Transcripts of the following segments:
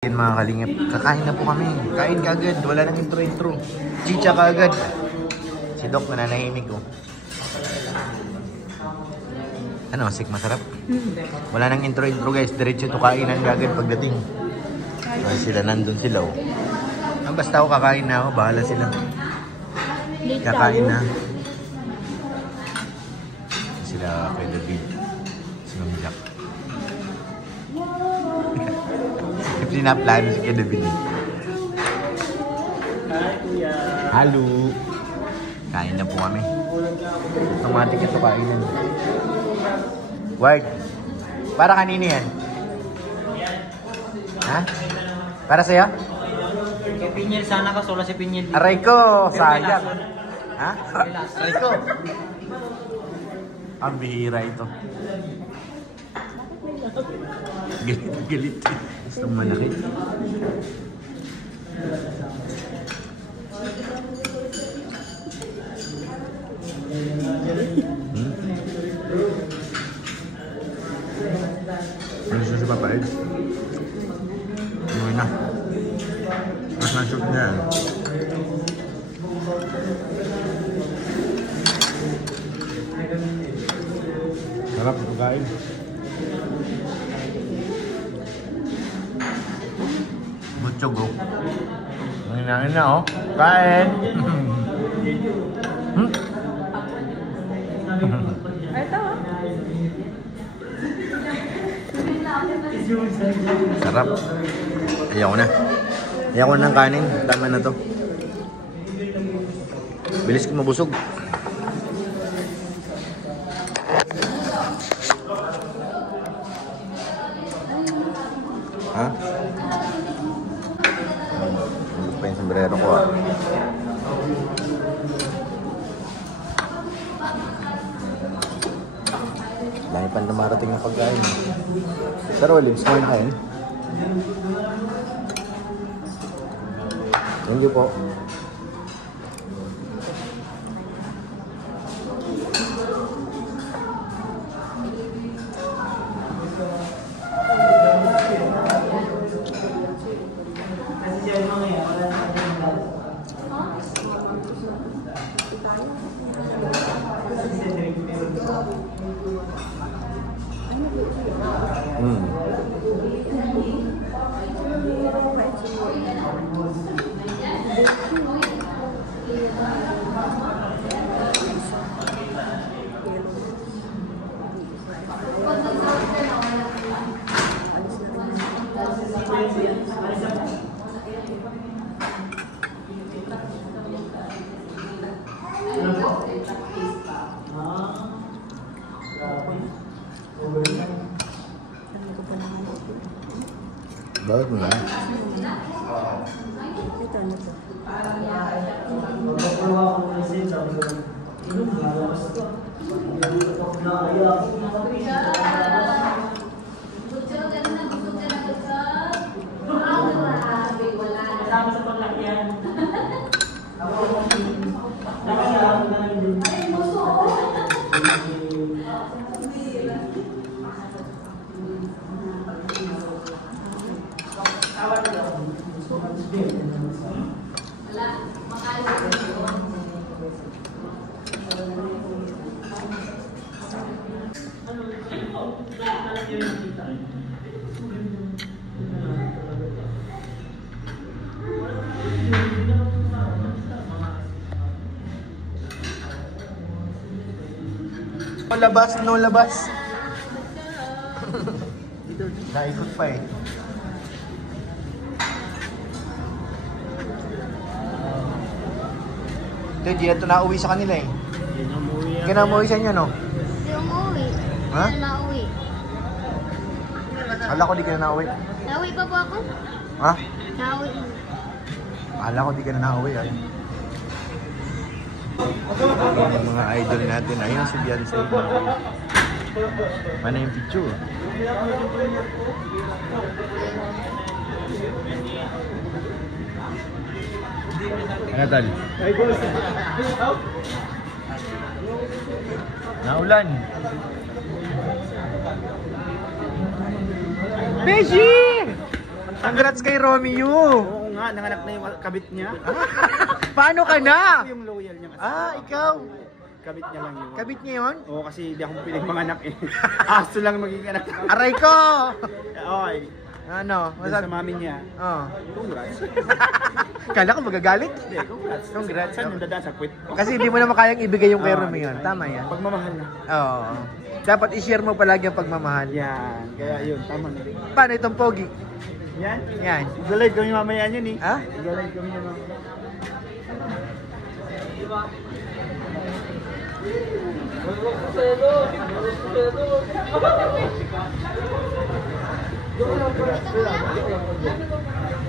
Yan mga kalingap, kakain na po kami. Kain ka agad, wala nang intro-intro. Chicha ka agad. Si Doc nananahimik ko. Ano, masik masarap? Wala nang intro-intro guys, diretso to kainan ka agad pagdating. Ay, sila nandun sila oh. Ang basta ako kakain na ako, bahala sila. Kakain na. Sila kay David. Sila Jack. Pinaplano si Kuya David. Hi, Kuya. Halo. Kain na po kami. Automatic ito kainan. Ward. Para kanino yan? Ha? Para sa'yo? Kay Pinyel, sana ka sola si Pinyel. Aray ko! Sayang. Ha? Aray ko! Ang bihira ito. Galit. Gusto manakit. Ano siya si Papa Ed? Ano na? Mas na-shoot niya. Sarap ito kain. Butchog oh. Nanginangin na oh. Kain! Ito oh. Sarap. Ayaw na. Ayaw ko ng kanin. Tama na to. Bilis ko mabusog. Ha? Ano pa yung sombrero ko ah. Dami pa dumarating ng pagkain. Pero Williams, kumain na kayo? Thank you po. Bakit mo na? Ito ano to? No labas. Naikot pa eh. Ito, di na nauwi sa kanila eh. Hindi na umuwi sa inyo, no? Hindi umuwi. Ha? Hindi na nauwi. Akala ko di ka na nauwi. Nauwi pa po ako? Ha? Nauwi. Akala ko di ka na nauwi. Ay. Yung mga idol natin. Ayun si Beyonce. Mana yung picture? Ano tal? Naulan. Beshi! Congrats kay Romeo. Oo nga, nanganak na yung kabit niya. Paano ka na? Ako yung loyal niya kasi. Ikaw. Kabit niya lang yun. Kabit niya yun? Oo, kasi hindi ako piling mga anak eh. Aso lang maging anak. Aray ko! Okay. Ano? Doon sa mami niya. Oh. Congrats. Kala ko magagalit? Hindi, congrats. Congrats. Saan yung dadaan sa quit? Kasi hindi mo naman kayang ibigay yung kay Romeo yun. Tama yan. Pagmamahal na. Oo. Dapat i-share mo palagi ang pagmamahal. Yan. Kaya yun, tama na. Paano itong pogi? Yan. Yan. Igalive kami mamaya yun eh. Ha? Igalive kami yun mamaya.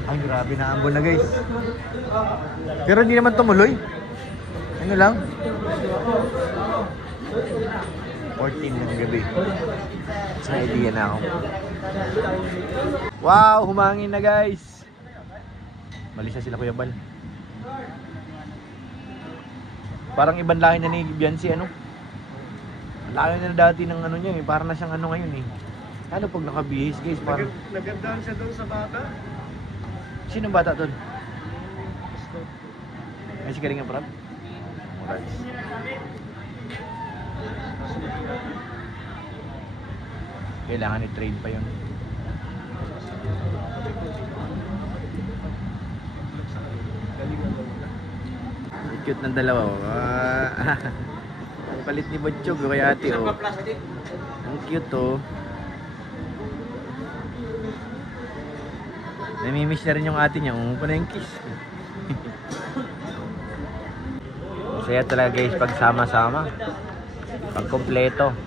Ay, grabe na ambon na guys. Pero hindi naman tumuloy. Ano lang? 14 ng gabi. Sa idea na ako. Wow, humangin na guys. Malisa sila Kuya Bal. Parang ibang lahi na ni Biancy, ano? Layo na dati ng ano niya eh. Parang na siyang ano ngayon eh. Ano pag nakabihis guys? Parang... Nagandaan siya doon sa bata. Sino bata doon? Ay, si Kalinga Prab? Alright. Kailangan i-trade pa yun. Cute ng dalawa. Ang palit ni Butchog kay ate oh. Ang cute oh. Namimiss na rin yung ate niya. Kung na yung kiss. Masaya talaga guys pag sama-sama. Pag kompleto.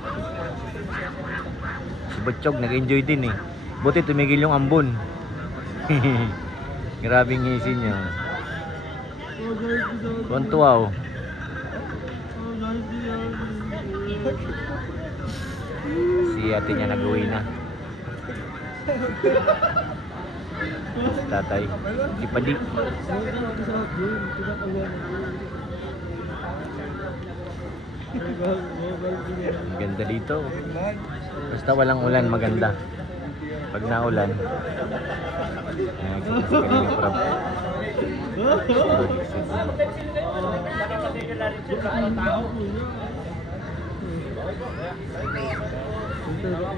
Si Butchog nag-enjoy din eh. Buti tumigil yung ambon. Grabing ngisi niya. Kontuwa oh. Si ate niya nag-uwi na. Si tatay. Si Padi. Ang ganda dito. Basta walang ulan maganda. Pag naulan, nakikita sa Kalinga Prab.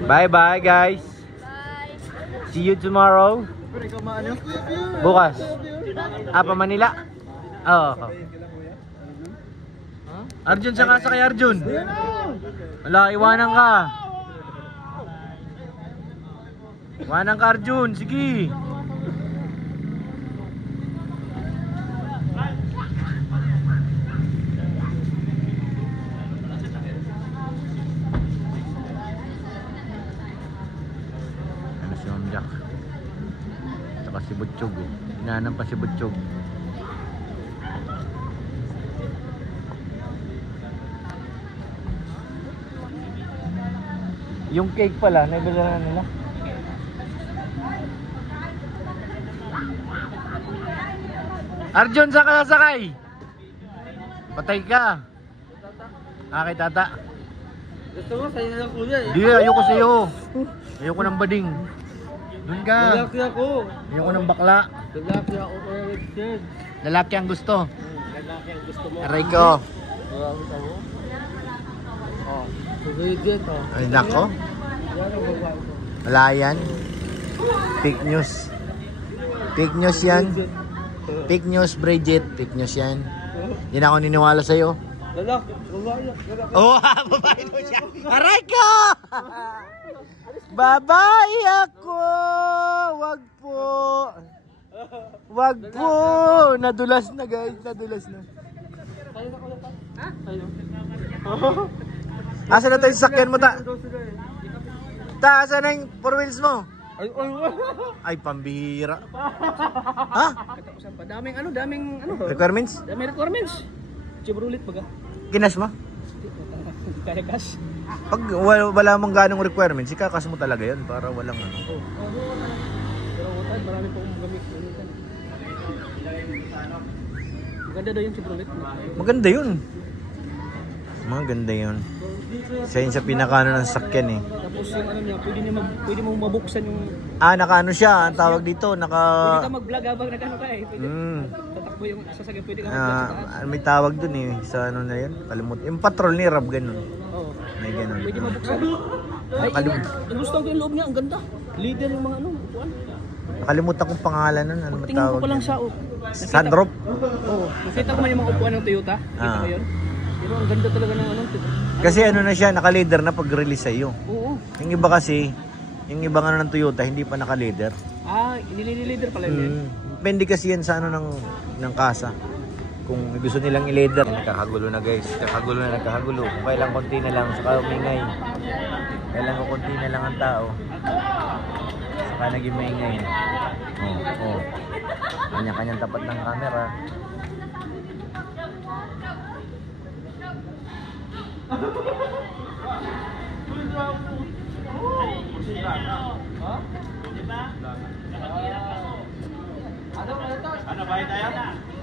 Bye bye guys. Bye. See you tomorrow. Bukas. Pa Manila. Oo. Arjun, saan ka kay Arjun? Wala, iwanan ka. Iwanan ka Arjun, sige. Ano si Ma'am Jack? Saka si Butchog. Hinahanap pa si Butchog. Yung cake pala, nabila na nila. Arjun, saan ka nasakay? Patay ka. Kay tata. Gusto mo, sa'yo na lang kuya eh. Di, ayoko sa'yo. Ayoko ng bading. Doon ka. Lalaki ako. Ayoko ng bakla. Lalaki ako kaya Richard. Lalaki ang gusto. Lalaki ang gusto mo. Aray ko. Lalaki ako. Oh, Richard oh. Ay, nako. Yan ang babae ko. Wala yan. Fake news. Fake news yan. Fake news, Bridget. Fake news yan. Hindi na ako niniwala sa'yo. Lalaki, babae, lalaki. Oh, babae mo siya. Aray ko! Babae ako! Wag po! Wag po! Nadulas na guys, nadulas na. Tayo na kulit ha? Tayo. Asa na tayo sa sakyan mo ta? Ta, asa na yung 4 wheels mo? Ay, Ay, pambihira. Ha? katapusan pa. Daming ano? Requirements? Daming requirements. Chevrolet baga. Kinas mo? Kaya gas. Pag wala mong ganong requirements, ikakas mo talaga yan para walang ano. Pero utad, marami pa akong gamit. Maganda daw yung Chevrolet. Maganda yun. Mga ganda yun. Siya yun sa pinakano ng sakyan eh. Tapos yung ano niya, pwede mong mabuksan yung... Nakaano siya, ang tawag dito, Pwede ka mag-vlog habang nagano ka eh. Pwede tatakbo yung sasakyan, pwede ka mag-vlog sa taas. may tawag dun eh, sa ano na yun, kalimut. Yung patrol ni Rab, ganun. Oo. May ganun. Pwede mabuksan. Ay, gusto ko yung loob niya, ang ganda. Leader yung mga ano, upuan. Nakalimutan kong pangalan nun, ano Tingnan tawag ko pa lang yun? siya, oh. Sunroof? Oo. Nakita ko man yung mga upuan ng Toyota. Kita ko yun. Pero ang ganda talaga ng ano. Kasi ano na siya, naka-leader na pag-release sa'yo. Oo. Yung iba kasi, yung ibang ano ng Toyota, hindi pa naka-leader. Nililider pala yun. Depende kasi yan sa ano ng kasa. Kung gusto nilang i-leather. Nagkakagulo na guys. Nagkakagulo. Kung kailang konti na lang, saka umingay. Kailang konti na lang ang tao. Saka naging maingay. Oh. Kanya-kanyang tapat ng camera. Ano ba tayo?